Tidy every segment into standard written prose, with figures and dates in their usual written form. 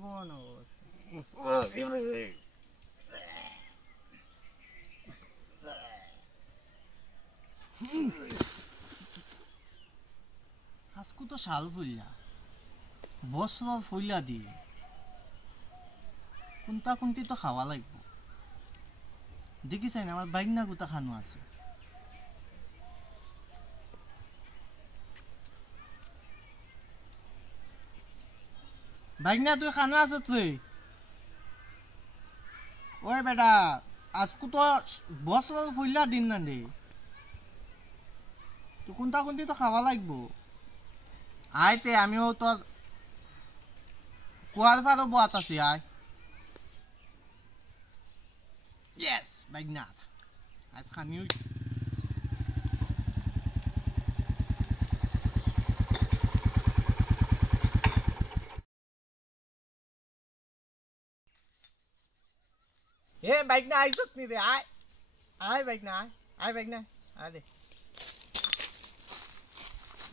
কোন আজকু তো শাল ফুললা বছর ফুললা দিয়ে কোনটা কোনটি তো খাওয়া লাগবে দেখিছেন আমার বাইক না গোটা খানো আছে বাইক না তুই খানো আছো তুই ওই বেটা আজকু তো বছর ফুললা দিন না দে তো কোনটা কোনটি তো খাওয়া লাগবে আইতে আমিও তো কুয়ার ফারো বাত আছি আয় ইয়েস বাইক না আজ খানিও ए बाइक ना आइसत नि रे आय आय बाइक ना आय बाइक ना आ दे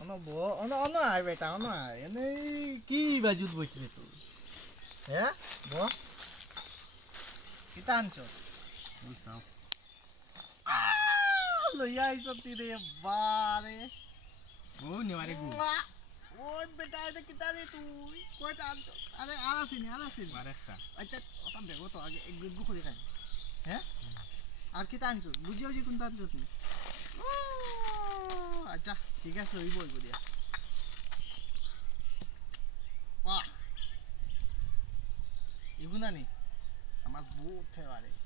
ono bo ono आय बेटा ono आय एने की बाजुत बसले तू हे बो किता आनছো বুঝাও লইয়া আইসত নি রে বারে ও নেমারে গু ওই বেটা এটা কিতা রে তুই কয়টা আনছো আরে আরাসিনি আরেকটা আচ্ছা ওটা দেখো তো আগে এক গুগু করে খাই হ্যাঁ আর কিতা আনছো বুঝিও জি কোনটা আনছো তুমি আচ্ছা ঠিক আছে ওই বলবো দিয়া বাহ এগুনা নি আমার বহুত ফেভারিট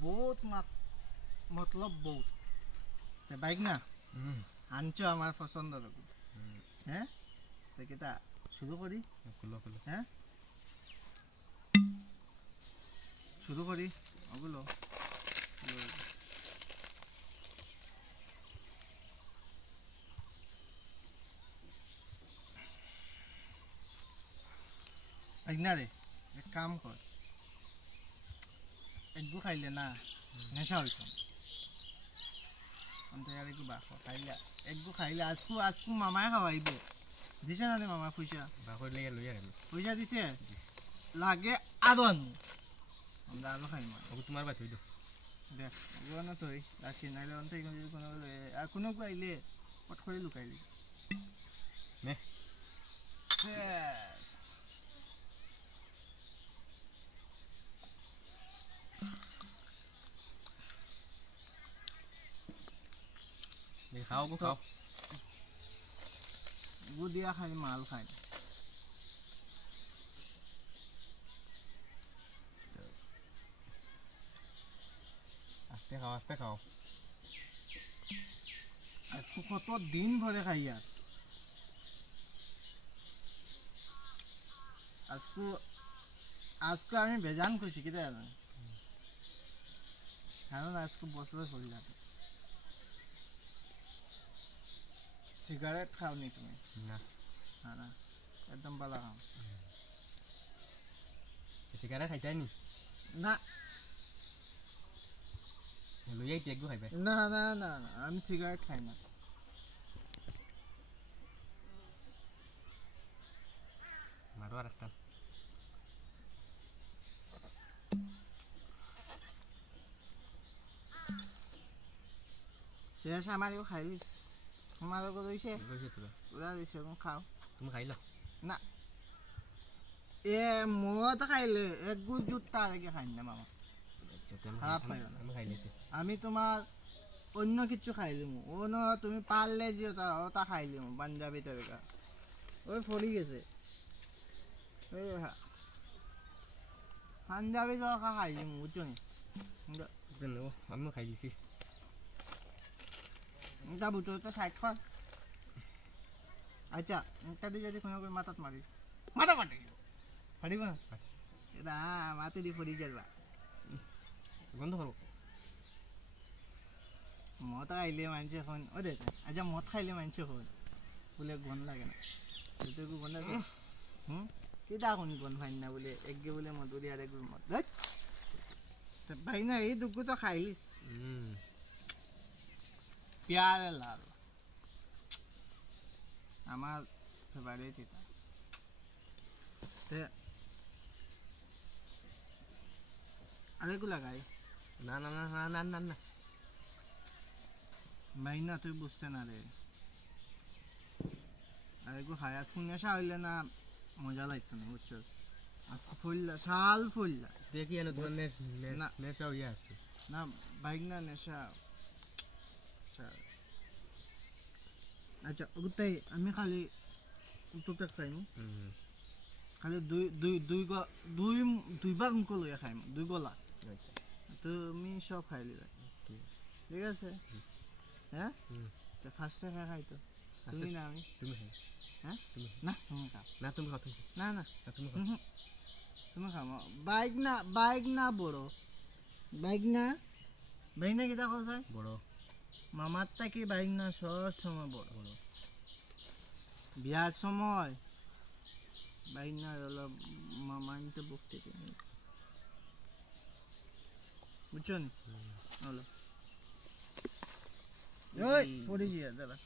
বহুত মতলব বহুত তে বাইক না আনছো আমার পছন্দের হ্যাঁ তো কিতা শুরু করি হ্যাঁ শুরু করি ওগুলো না রে এক কাম কর একগু খাইলে না নেশা হইতো আমি আর একটু বাখো খাইলে একগু খাইলে আজকু মামায় খাওয়াইব দিছে না রে মামা পয়সা বাখর লেগে লইয়া গেল পয়সা দিছে লাগে আরো আনু আমরা আরো খাইম ওকে তোমার বাত হইতো দেখ ওগুলো না তুই রাখি নাইলে অন থেকে যদি কোনো আর কোনো আইলে পট করে লুকাইলি নে খাও গো খাও গুদিয়া খাই মাল খাই আস্তে খাও আজকে কত দিন ধরে খাই আর আজকে আমি বেজান খুশি কি জানো কারণ আজকে বছরে পড়লাম সিগারেট খাওনি তুমি না না একদম বালা খাও সিগারেট খাইতাই নি না লইয়াই তে একগু খাইবে না না না আমি সিগারেট খাই না মারো আরেকটা শেষ আমারও খাইলিস আমারও কইছে তোরা ওরা দিছে খাও তুমি খাইলা না এ মত খাইলে এক গুট জুতা লাগে খাই না মামা আমি খাইলে আমি তোমার অন্য কিছু খাইলিম ও না তুমি পারলে যে ওটা খাইলিম পাঞ্জাবি তরকা ওই ফলি গেছে ওই পাঞ্জাবি তরকা খাইলিম বুঝছো নি আমি খাই দিছি এটা বুঝতে সাইড কর আচ্ছা এটা দিয়ে যদি কোনো মাথাত মারি মাথা ফাটিব না এটা মাথা দিয়ে ফড়ি যাবা গন্ধ করবো মদ খাইলে মানছে এখন ও দেখ আচ্ছা মদ খাইলে মানছে এখন বলে গন লাগে না সেটুকু গন লাগে কেটা এখন গন ফাইন না বলে একগে বলে মধুরি আর একগুলো মদ ভাই না এই দুঃখ তো খাইলিস প্যারে লাল আমার ফেভারিট এটা আরেকগুলা খাই না না না না না না না ভাই না তুই বুঝতে না রে আরেকগু খাই আজকে নেশা হইলে না মজা লাগতো না বুঝছো আজকে ফুললা শাল ফুললা দেখি এনে তোমার না নেশা হইয়া আছে না বাইক না নেশা আচ্ছা ওটাই আমি খালি টুকটাক খাইমু খালি দুইবার মুখ লইয়া খাইমু 2 গলা তুমি সব খাই লিবা ঠিক আছে হ্যাঁ তো ফার্স্টে খাই তো তুমি না আমি তুমি খাই হ্যাঁ না তুমি খাও না তুমি খাও তুমি না না তুমি খাও তুমি খাও বাইক না বড় বাইক না কিটা কথা বড় মামার থেকে বাইক না সব সময় বড় বড় বিয়ার সময় বাইক না হলো মামা আনতে বকতে বুঝছো নি হলো ওই পড়ে গিয়ে দাদা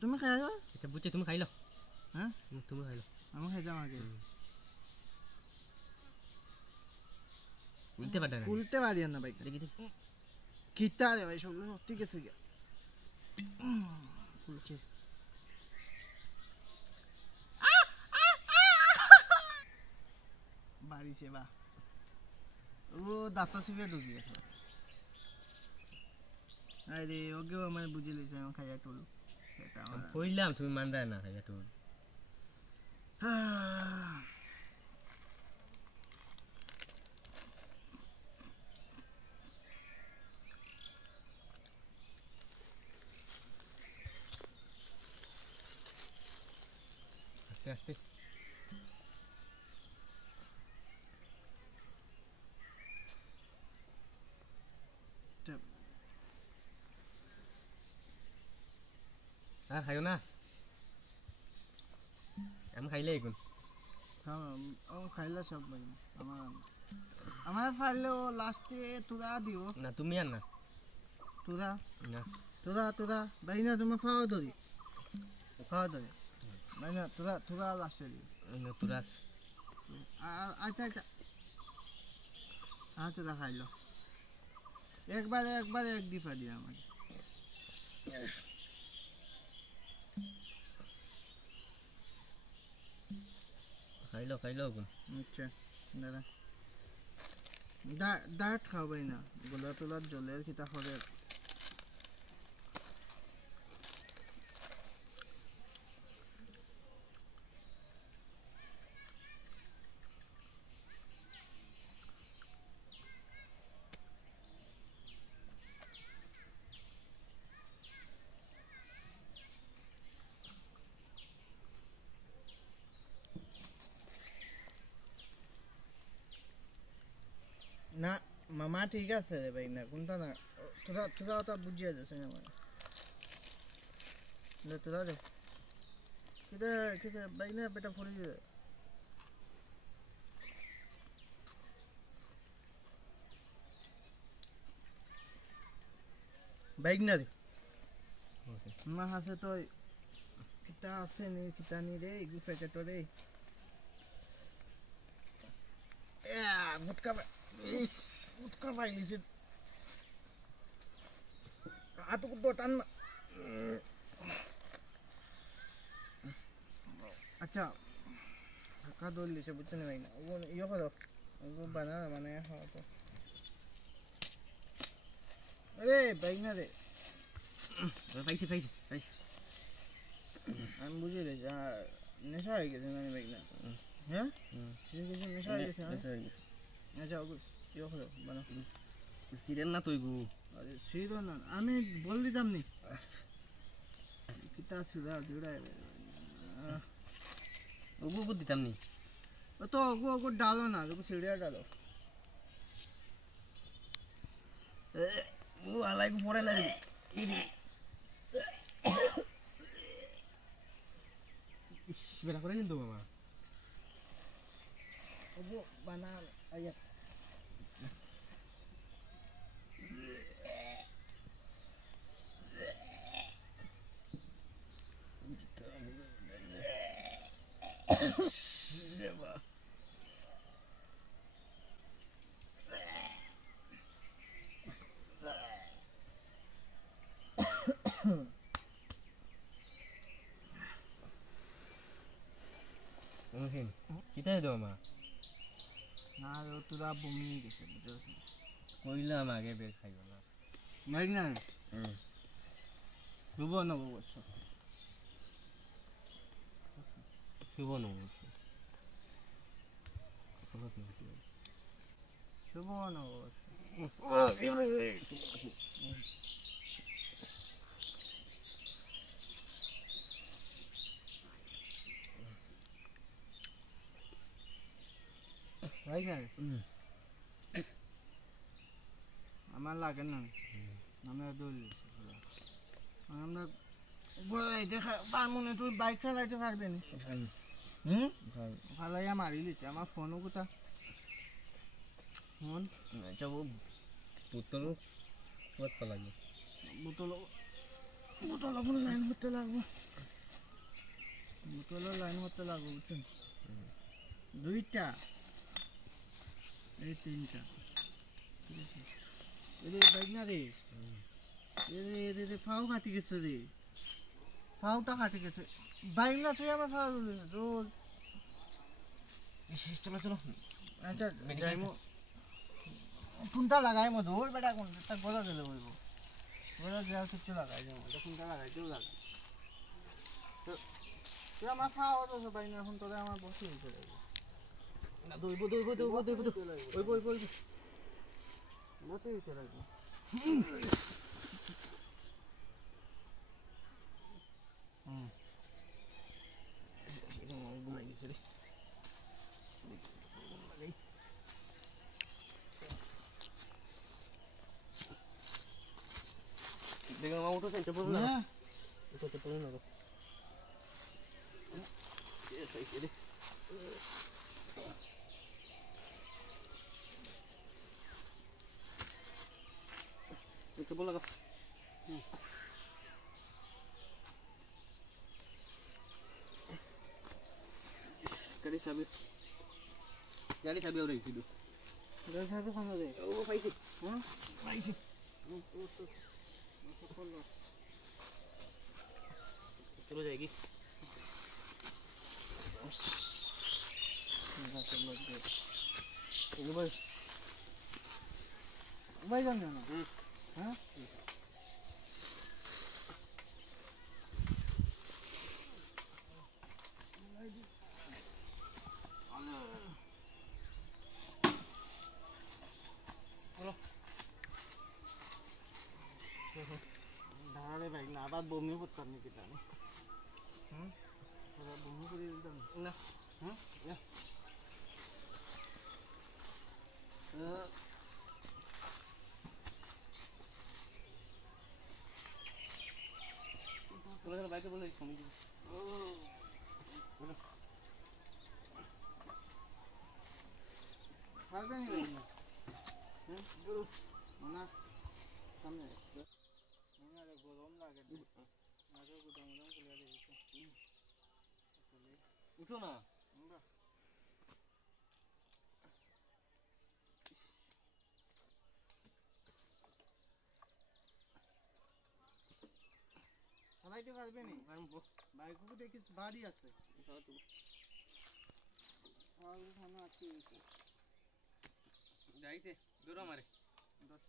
তুমি খাই এটা বুঝছি তুমি খাইলো হ্যাঁ তুমি খাইলো আমি খাইতাম আগে উল্টে পারি না বাইক দেখি দেখি কিতা রে ভাই সত্যি গেছে গিয়া উল্টে বাড়িছে বা ও দাঁতা চিপে ঢুকি গেছে আরে ওকেও আমার বুঝে লিছে আমি খাইয়া টুল কইলাম তুমি মানবে না খাইয়া টুল আস্তে আস্তে আর খাইও না আমি খাইলে এখন খাইলা সব ভাই আমার ফাইলে ও লাস্টে তোরা দিও না তুমি আর না তোরা না তোরা ভাই না তুমি খাওয়া ধরি ভাই না তোরা লাস্টে দিও তোরা আচ্ছা তোরা খাইলো একবারে এক ডিফা দিও আমাকে খাইলো আচ্ছা দাদা দাঁত খাওয়াই না গোলা তোলার জলের খিতা করে না মামা ঠিক আছে রে ভাই না কোনটা না তোরা ওটা বুঝিয়ে যাচ্ছে না মানে তোরা রে কেটে ভাই না বেটা পড়ে যায় বাইক না রে মা হাসে তো কিতা আছে নি কিতা নি রে ইগু ফেকেটো রে গুটকা পাইলিছে হাতু দোটান আচ্ছা ঢাকা দৌড় লিছে বুঝছো না ভাই না ও ইয়ে করো ও বানায় খাওয়া তো আরে ভাই না রে পাইছি আমি বুঝে গেছি নেশা হয়ে গেছে না ভাই না হ্যাঁ নেশা হয়ে গেছে আচ্ছা ইয়ে করো বানাও সিরেন না তুই গু আরে সিরো না আমি বল দিতাম নি কিতা সুরা জুড়া ওগু দিতাম নি তো ওগু ডালো না ওগু সিড়িয়া ডালো ও আলাই গু পড়ে লাগবে বেটা করে নিন তো মামা ওগু বানা আয়া কিতাই দো মামা না তোরা বমি হয়ে গেছে বুঝতে কইলাম আগে বের খাইব না পারছি না শুভ নববর্ষ শুভ নববর্ষ শুভ নববর্ষ আমার লাগে না আমরা দৌড় আমরা বলাইতে পারবো না তুই বাইক চালাইতে পারবেন ফালাইয়া মারি দিচ্ছে আমার ফোনও কোথা ফোন বোতল করতে লাগবে বোতল বোতল লাইন করতে লাগবে বোতলের লাইন করতে লাগবে বুঝছেন দুইটা এই তিনটা ঠিক আছে এরে বাইক না রে এরে ফাও কাটি গেছে রে ফাওটা কাটি গেছে বাইক না তুই আমার ফাও রোজ সিস্টেমে চলো এটা যাইমো কোনটা লাগাই মো ধর বেটা কোনটা গলা দিলে হইব গলা দেওয়া কিছু লাগাই যাবো এটা কোনটা লাগাইতেও লাগাই তো তুই আমার ফাও তো সবাই না এখন তোরা আমার বসে হইতে লাগবে দইব বসে হইতে লাগবে ঘুমাই গেছে রে দেখো মামা উঠো সেটা পড়ো না উঠোতে পড়ো না উঠে পড়ো লাগা গাড়ি চাবি ওরে দিদু গাড়ি চাবি কোন দে ও পাইছি হ্যাঁ পাইছি চলো যাই কি ভাই জান না হ্যাঁ ধারে ভাই না আবার বমি করতাম নাকি জানি বমি করে দিতাম না হ্যাঁ তোরা বাইকে বলে কমে দিবি পারবেন ভাই না হ্যাঁ বলো না সামনে মনে হয় গরম লাগে আগে গুদাম খুলে দিয়েছে উঠো না চালাইতে পারবে নি বাইকও দেখিস বাড়ি আছে যাইতে দৌড়া মারে দশ